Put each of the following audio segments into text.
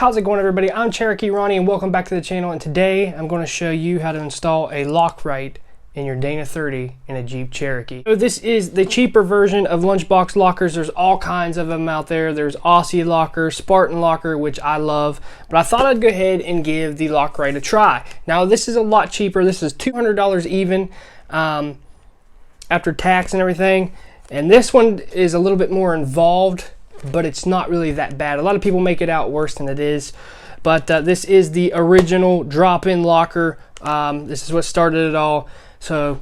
How's it going, everybody? I'm Cherokee Ronnie and welcome back to the channel, and today I'm going to show you how to install a lock right in your Dana 30 in a Jeep Cherokee. So this is the cheaper version of lunchbox lockers. There's all kinds of them out there. There's Aussie locker, Spartan locker, which I love, but I thought I'd go ahead and give the lock right a try. Now this is a lot cheaper. This is $200 even after tax and everything, and this one is a little bit more involved, but it's not really that bad. A lot of people make it out worse than it is, but this is the original drop-in locker. This is what started it all. So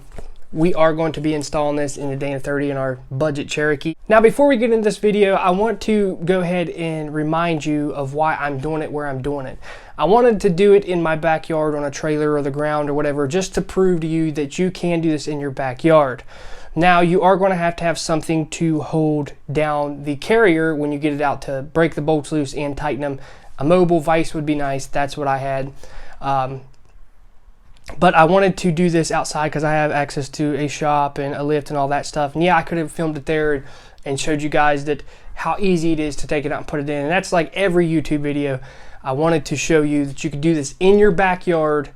we are going to be installing this in the Dana 30 in our budget Cherokee. Now before we get into this video, I want to go ahead and remind you of why I'm doing it where I'm doing it. I wanted to do it in my backyard on a trailer or the ground or whatever, just to prove to you that you can do this in your backyard. Now you are going to have something to hold down the carrier when you get it out to break the bolts loose and tighten them. A mobile vise would be nice. That's what I had. But I wanted to do this outside because I have access to a shop and a lift and all that stuff. And yeah, I could have filmed it there and showed you guys that how easy it is to take it out and put it in. And that's like every YouTube video. I wanted to show you that you could do this in your backyard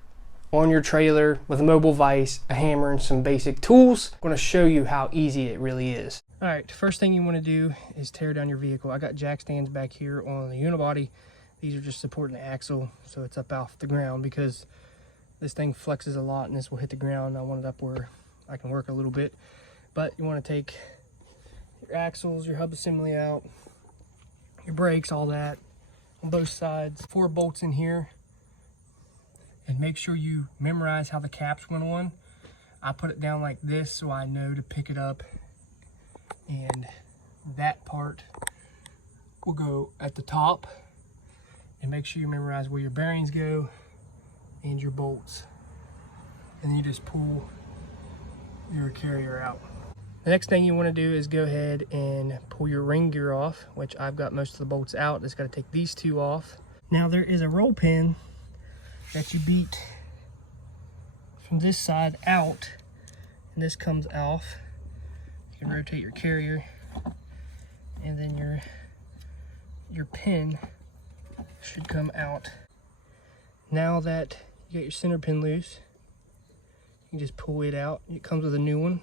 on your trailer with a mobile vise, a hammer, and some basic tools. I'm going to show you how easy it really is. All right, first thing you want to do is tear down your vehicle. I got jack stands back here on the unibody. These are just supporting the axle, so it's up off the ground because this thing flexes a lot and this will hit the ground. I want it up where I can work a little bit. But you want to take your axles, your hub assembly out, your brakes, all that on both sides. 4 bolts in here. And make sure you memorize how the caps went on. I put it down like this so I know to pick it up. And that part will go at the top. And make sure you memorize where your bearings go and your bolts. And then you just pull your carrier out. The next thing you want to do is go ahead and pull your ring gear off, which I've got most of the bolts out. Just got to take these 2 off. Now there is a roll pin that you beat from this side out, and this comes off. You can rotate your carrier, and then your pin should come out. Now that you got your center pin loose, you can just pull it out. It comes with a new one.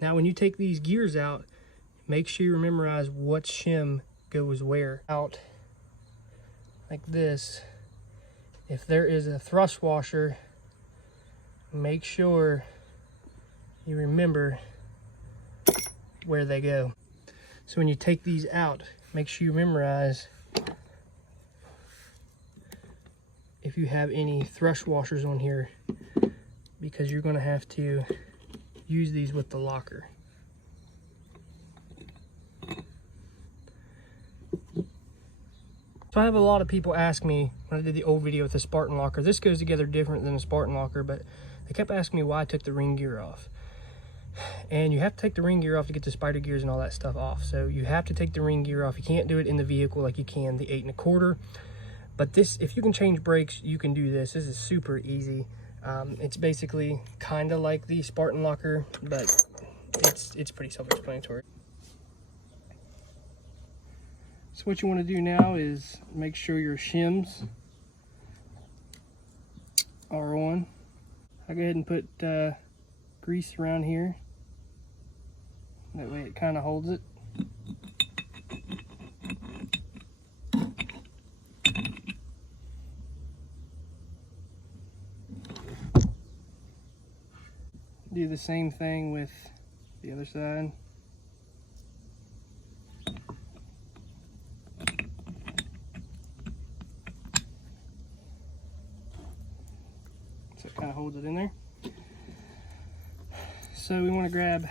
Now when you take these gears out, make sure you memorize what shim goes where. Out like this. If there is a thrust washer, make sure you remember where they go. So when you take these out, make sure you memorize if you have any thrust washers on here, because you're going to have to use these with the locker. So I have a lot of people ask me when I did the old video with the Spartan locker. This goes together different than a Spartan locker, but they kept asking me why I took the ring gear off. And you have to take the ring gear off to get the spider gears and all that stuff off. So you have to take the ring gear off. You can't do it in the vehicle like you can the 8 1/4. But this, if you can change brakes, you can do this. This is super easy. It's basically kind of like the Spartan locker, but it's pretty self-explanatory. So what you want to do now is make sure your shims are on. I'll go ahead and put grease around here. That way it kind of holds it. Do the same thing with the other side. So it kind of holds it in there. So we want to grab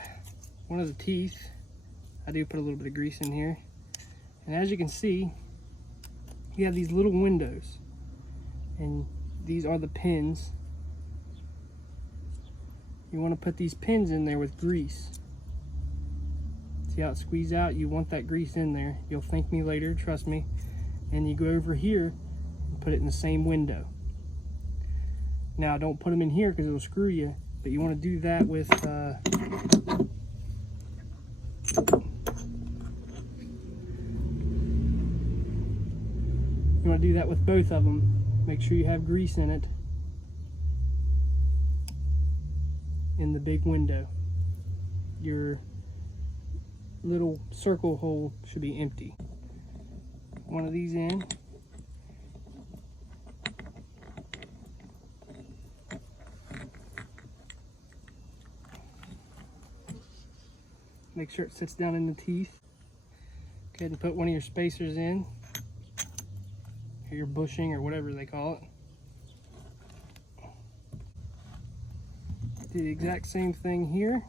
one of the teeth. I do put a little bit of grease in here. And as you can see, you have these little windows. And these are the pins. You want to put these pins in there with grease. See how it squeezes out? You want that grease in there. You'll thank me later, trust me. And you go over here and put it in the same window. Now don't put them in here because it'll screw you, but you want to do that with want to do that with both of them. Make sure you have grease in it in the big window. Your little circle hole should be empty. One of these in. Make sure it sits down in the teeth. Go ahead and put one of your spacers in, or your bushing, or whatever they call it. Do the exact same thing here.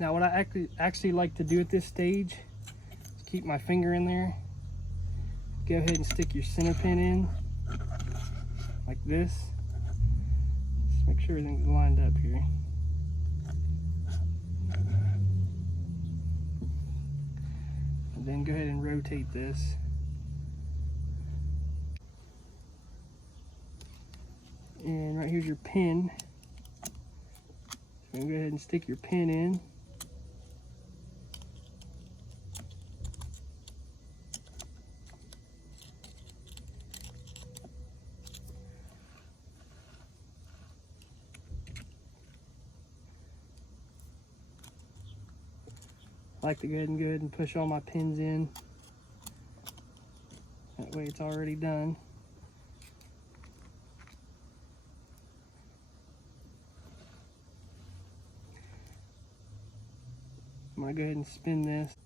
Now what I actually like to do at this stage is keep my finger in there. Go ahead and stick your center pin in, like this. Just make sure everything's lined up here. And then go ahead and rotate this. And right here's your pin. So go ahead and stick your pin in. I like to go ahead and push all my pins in. That way it's already done. I'm going to go ahead and spin this.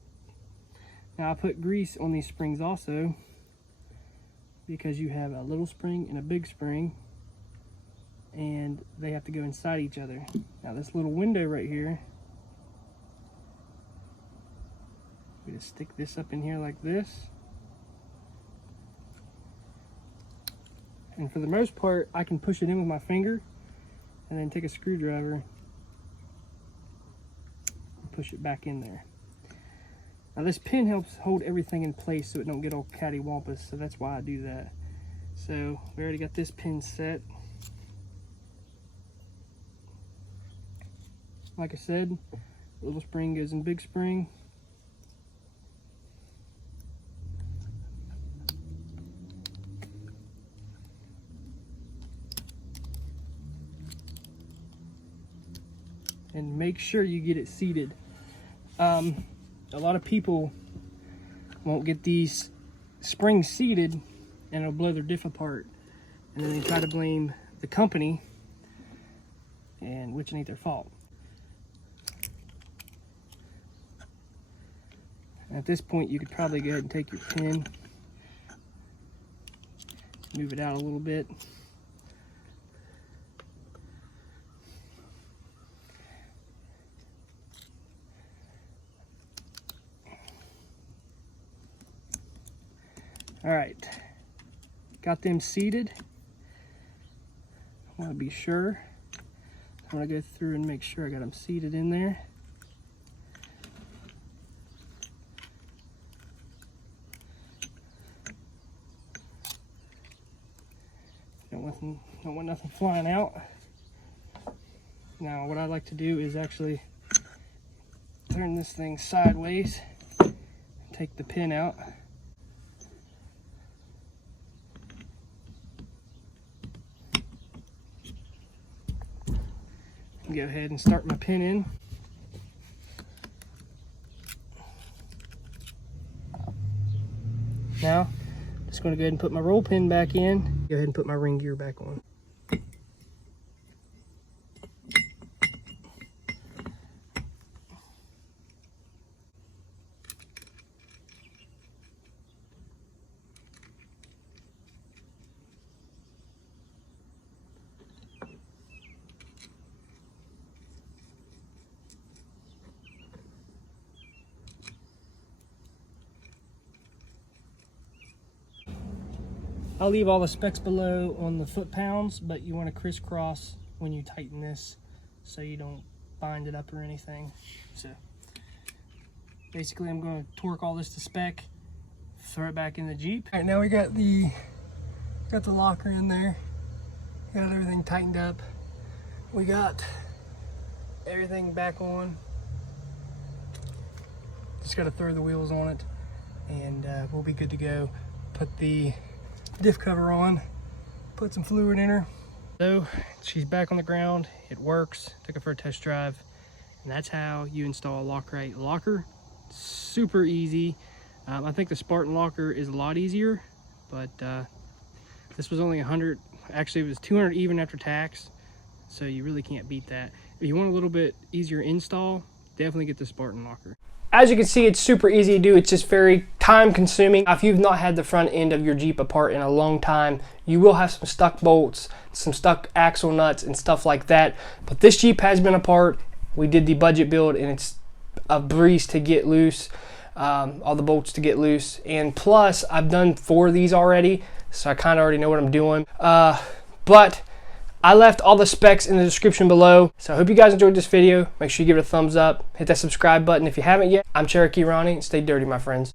Now I put grease on these springs also because you have a little spring and a big spring, and they have to go inside each other. Now this little window right here, we just stick this up in here like this. And for the most part, I can push it in with my finger and then take a screwdriver and push it back in there. Now this pin helps hold everything in place so it don't get all cattywampus, so that's why I do that. So we already got this pin set. Like I said, little spring goes in big spring. And make sure you get it seated. A lot of people won't get these springs seated and it'll blow their diff apart. And then they try to blame the company, and which ain't their fault. And at this point, you could probably go ahead and take your pin, move it out a little bit. All right, got them seated. I want to be sure. I want to go through and make sure I got them seated in there. Don't want nothing flying out. Now what I like to do is actually turn this thing sideways, take the pin out. Go ahead and start my pin in. Now, just going to go ahead and put my roll pin back in. Go ahead and put my ring gear back on. I'll leave all the specs below on the foot-pounds, but you want to crisscross when you tighten this so you don't bind it up or anything. So basically I'm going to torque all this to spec, throw it back in the Jeep. All right, now we got the locker in there. Got everything tightened up. We got everything back on. Just got to throw the wheels on it, and we'll be good to go. Put the diff cover on, put some fluid in her. So she's back on the ground. It works. Took her for a test drive, and that's how you install a Lockrite locker. Super easy. I think the Spartan locker is a lot easier, but this was only 100. Actually, it was 200 even after tax, so you really can't beat that. If you want a little bit easier install, definitely get the Spartan locker. As you can see, it's super easy to do. It's just very time consuming. If you've not had the front end of your Jeep apart in a long time, you will have some stuck bolts, some stuck axle nuts and stuff like that. But this Jeep has been apart. We did the budget build and it's a breeze to get loose, all the bolts to get loose. And plus, I've done 4 of these already, so I kind of already know what I'm doing. But I left all the specs in the description below. So I hope you guys enjoyed this video. Make sure you give it a thumbs up. Hit that subscribe button if you haven't yet. I'm Cherokee Ronnie. Stay dirty, my friends.